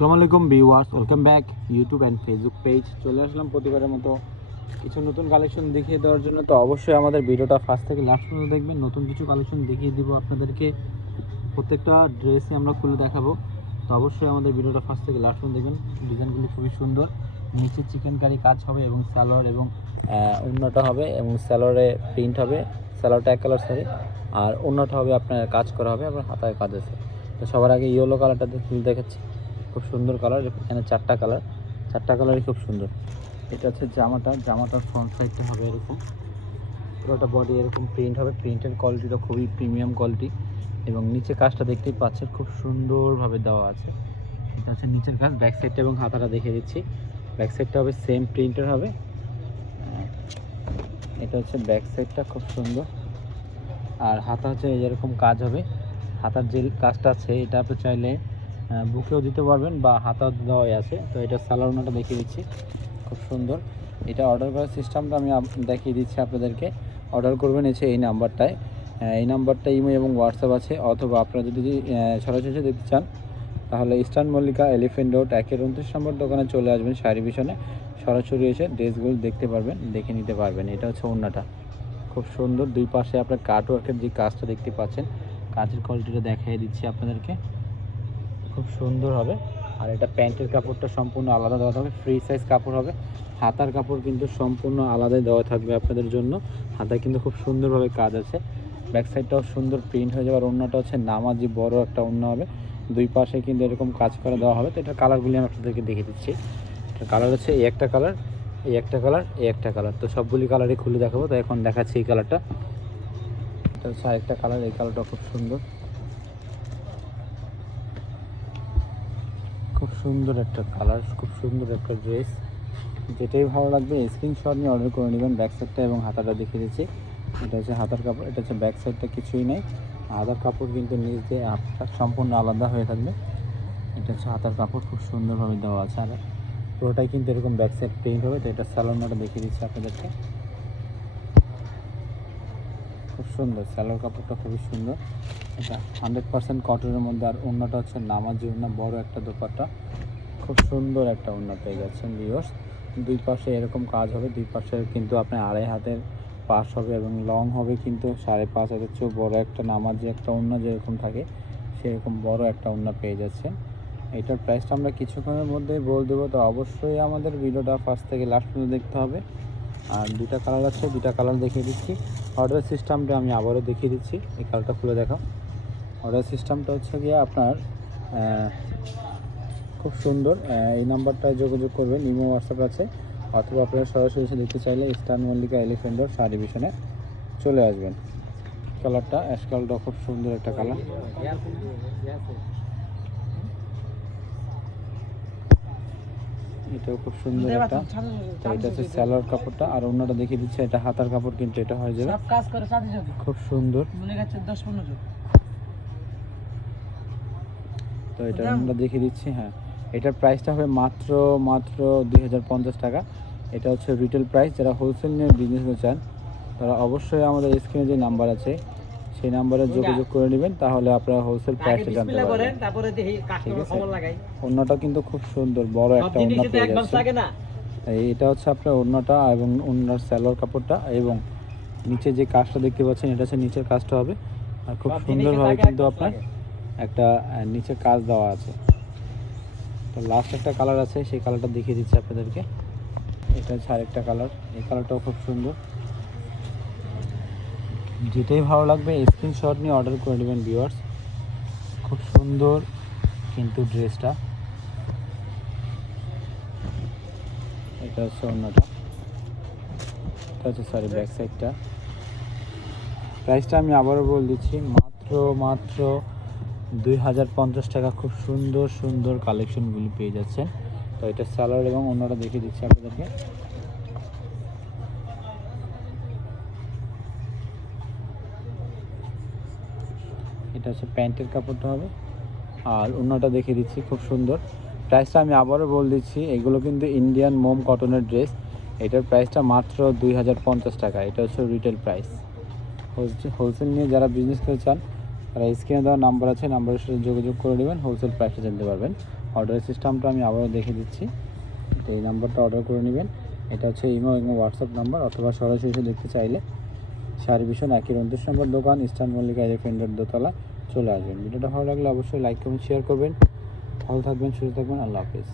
আসসালামু আলাইকুম viewers, welcome back YouTube and Facebook page. চলে আসলাম প্রতিবারের মতো কিছু নতুন কালেকশন দেখিয়ে দেওয়ার জন্য। তো অবশ্যই আমাদের ভিডিওটা ফার্স্ট থেকে লাস্ট পর্যন্ত দেখবেন। নতুন কিছু কালেকশন দেখিয়ে দিব আপনাদেরকে, প্রত্যেকটা ড্রেসই আমরা খুলে দেখাবো। তো অবশ্যই আমাদের ভিডিওটা ফার্স্ট থেকে লাস্ট পর্যন্ত দেখবেন। ডিজাইনগুলো খুবই সুন্দর, নিচে চিকেন কারি কাজ হবে এবং সালোয়ার এবং ওড়নাটা হবে এবং সালোয়ারে প্রিন্ট হবে। সালোয়ারটা এক কালার শাড়ি আর ওড়নাটা হবে আপনার কাজ করা হবে, আবার হাতায় কাজ আছে। তো সবার আগে ইয়েলো কালারটা দেখাচ্ছি, খুব সুন্দর কালার। এখানে চারটা কালারই খুব সুন্দর। এটা হচ্ছে জামাটার ফ্রন্ট সাইডটা হবে এরকম, পুরোটা বডি এরকম প্রিন্ট হবে। প্রিন্টের কোয়ালিটিটা খুবই প্রিমিয়াম কোয়ালিটি এবং নিচে কাজটা দেখতেই পাচ্ছেন খুব সুন্দরভাবে দেওয়া আছে। এটা হচ্ছে নিচের কাজ। ব্যাক সাইডটা এবং হাতাটা দেখিয়ে দিচ্ছি। ব্যাক সাইডটা হবে সেম প্রিন্টের হবে। এটা হচ্ছে ব্যাক সাইডটা, খুব সুন্দর। আর হাতা হচ্ছে এরকম কাজ হবে। হাতার যে কাজটা আছে এটা আপনি চাইলে বুকেও দিতে পারবেন বা হাতাও দেওয়াই আছে। তো এটা সালোয়ারটা দেখিয়ে দিচ্ছি, খুব সুন্দর। এটা অর্ডার করার সিস্টেমটা আমি দেখিয়ে দিচ্ছি আপনাদেরকে। অর্ডার করবেন এই নাম্বারটায়। এই নাম্বারটা ইমো এবং হোয়াটসঅ্যাপ আছে, অথবা আপনারা যদি সরাসরি দেখতে চান তাহলে ইস্টার্ন মল্লিকা এলিফেন্ট রোড 1-29 নম্বর দোকানে চলে আসবেন। শাড়ি ভিশনে সরাসরি এসে ড্রেসগুলো দেখতে পারবেন, দেখে নিতে পারবেন। এটা হচ্ছে ওড়নাটা, খুব সুন্দর। দুই পাশে আপনার কাটওয়ার্কের যে কাজটা দেখতে পাচ্ছেন, কাজের কোয়ালিটিটা দেখিয়ে দিচ্ছি আপনাদেরকে, খুব সুন্দর হবে। আর এটা প্যান্টের কাপড়টা সম্পূর্ণ আলাদা দেওয়া থাকবে, ফ্রি সাইজ কাপড় হবে। হাতার কাপড় কিন্তু সম্পূর্ণ আলাদাই দেওয়া থাকবে আপনাদের জন্য। হাতায় কিন্তু খুব সুন্দরভাবে কাজ আছে। ব্যাক সাইডটাও সুন্দর প্রিন্ট হয়ে যাবে। আর ওড়নাটা হচ্ছে নামাজি বড় একটা ওড়না হবে, দুই পাশে কিন্তু এরকম কাজ করে দেওয়া হবে। তো এটার কালারগুলি আমি আপনাদেরকে দেখিয়ে দিচ্ছি। এটার কালার হচ্ছে এই একটা কালার, এই একটা কালার, এই একটা কালার। তো সবগুলি কালারই খুলে দেখাবো। তো এখন দেখাচ্ছি এই কালারটা। এটা হচ্ছে আরেকটা কালার, এই কালারটা খুব সুন্দর, খুব সুন্দর একটা কালার, খুব সুন্দর একটা ড্রেস। যেটাই ভালো লাগবে স্ক্রিনশট নিয়ে অর্ডার করে নেবেন। ব্যাক সাইডটা এবং হাতাটা দেখিয়ে দিচ্ছি। এটা হচ্ছে হাতার কাপড়, এটা হচ্ছে ব্যাক সাইডটা, কিছুই নেই। হাতার কাপড় কিন্তু নিচ দিয়ে হাতটা সম্পূর্ণ আলাদা হয়ে থাকবে। এটা হচ্ছে হাতার কাপড়, খুব সুন্দরভাবে দেওয়া আছে। আর পুরোটাই কিন্তু এরকম ব্যাক সাইড প্রিন্ট হবে। তো এটা সালোয়ারটা দেখিয়ে দিচ্ছি আপনাদেরকে, খুব সুন্দর। সালোয়ার কাপড়টা খুবই সুন্দর। এটা 100% কটনের মধ্যে। আর ওড়নাটা হচ্ছে নামাজি ওড়না, বড় একটা দোপাট্টা, খুব সুন্দর একটা ওড়না পেয়ে যাচ্ছেন ভিউয়ার্স। দুই পাশে এরকম কাজ হবে, দুই পাশে কিন্তু আপনার 2.5 হাতের পাশ হবে এবং লং হবে কিন্তু 5.5 হাতের চেয়েও বড় একটা নামাজি একটা ওড়না যেরকম থাকে সেরকম বড় একটা ওড়না পেয়ে যাচ্ছেন। এটার প্রাইসটা আমরা কিছুক্ষণের মধ্যেই বলে দেবো। তো অবশ্যই আমাদের ভিডিওটা ফার্স্ট থেকে লাস্ট পর্যন্ত দেখতে হবে। আর দুটা কালার আছে, দুটা কালার দেখিয়ে দিচ্ছি। অর্ডার সিস্টেমটা আমি আবারও দেখিয়ে দিচ্ছি, এই কালারটা খুলে দেখাও। অর্ডার সিস্টেমটা হচ্ছে গিয়ে আপনার খুব সুন্দর। এই নাম্বারটায় যোগাযোগ করবেন, ইমো হোয়াটসঅ্যাপ আছে, অথবা আপনারা সরাসরি এসে দেখতে চাইলে Eastern Mallika Elephant Road sari ভিশনে চলে আসবেন। কালারটা অ্যাশ কালারটা খুব সুন্দর একটা কালার। এটাও খুব সুন্দর একটা। এটা হচ্ছে সালোয়ার কাপড়টা। আর অন্যটা দেখিয়ে দিচ্ছে, এটা হাতার কাপড় কিন্তু এটা হয়ে যাবে, খুব সুন্দর। তো এটা আমরা দেখিয়ে দিচ্ছি। হ্যাঁ, এটার প্রাইসটা হবে মাত্র 2050 টাকা। এটা হচ্ছে রিটেল প্রাইস। যারা হোলসেল নিয়ে বিজনেস করতে চান তারা অবশ্যই আমাদের স্ক্রিনে যে নাম্বার আছে সেই নাম্বারে যোগাযোগ করে নেবেন, তাহলে আপনারা হোলসেল প্রাইসটা জানতে পারবেন। ঠিক আছে, ওড়নাটা কিন্তু খুব সুন্দর, বড় একটা ওড়না পেয়ে যাচ্ছে। এটা হচ্ছে আপনার ওড়নাটা এবং ওড়নার সালোয়ার কাপড়টা, এবং নিচে যে কাজটা দেখতে পাচ্ছেন এটা হচ্ছে নিচের কাজটা হবে। আর খুব সুন্দরভাবে কিন্তু আপনার একটা নিচে কাজ দেওয়া আছে। তো লাস্ট একটা কালার আছে, সেই কালারটা দেখিয়ে দিচ্ছি আপনাদেরকে। এটা হচ্ছে আরেকটা কালার, এই কালারটাও খুব সুন্দর। যেটাই ভালো লাগবে স্ক্রিনশট নিয়ে অর্ডার করে নেবেন ভিউয়ার্স। খুব সুন্দর কিন্তু ড্রেসটা। এটা হচ্ছে অন্যটা, এটা হচ্ছে ব্যাক সাইডটা। প্রাইসটা আমি আবারও বলে দিচ্ছি, মাত্র 2050 টাকা। খুব সুন্দর সুন্দর কালেকশনগুলি পেয়ে যাচ্ছেন। তো এটা সালোয়ার এবং অন্যটা দেখিয়ে দিচ্ছি আপনাদেরকে। এটা হচ্ছে প্যান্টের কাপড়টা হবে। আর অন্যটা দেখিয়ে দিচ্ছি, খুব সুন্দর। প্রাইসটা আমি আবারও বলে দিচ্ছি, এগুলো কিন্তু ইন্ডিয়ান মোম কটনের ড্রেস। এটার প্রাইসটা মাত্র 2050 টাকা। এটা হচ্ছে রিটেল প্রাইস। হোলসেল নিয়ে যারা বিজনেস করতে চান তারা স্ক্রিনে দেওয়া নাম্বার আছে, নাম্বারের সাথে যোগাযোগ করে নেবেন, হোলসেল প্রাইসে জানতে পারবেন। অর্ডারের সিস্টেমটা আমি আবারও দেখে দিচ্ছি। তো এই নাম্বারটা অর্ডার করে নেবেন। এটা হচ্ছে ইমো এবং হোয়াটসঅ্যাপ নাম্বার, অথবা সরাসরি এসে দেখতে চাইলে শাড়ি ভীষণ 129 নম্বর দোকান, ইস্টার্ন মল্লিকা এলিফ্যান্টের দোতলা চলে আসবেন। ভিডিওটা ভালো লাগলে অবশ্যই লাইক কমেন্ট শেয়ার করবেন। ভালো থাকবেন, সুস্থ থাকবেন, আল্লাহ হাফিজ।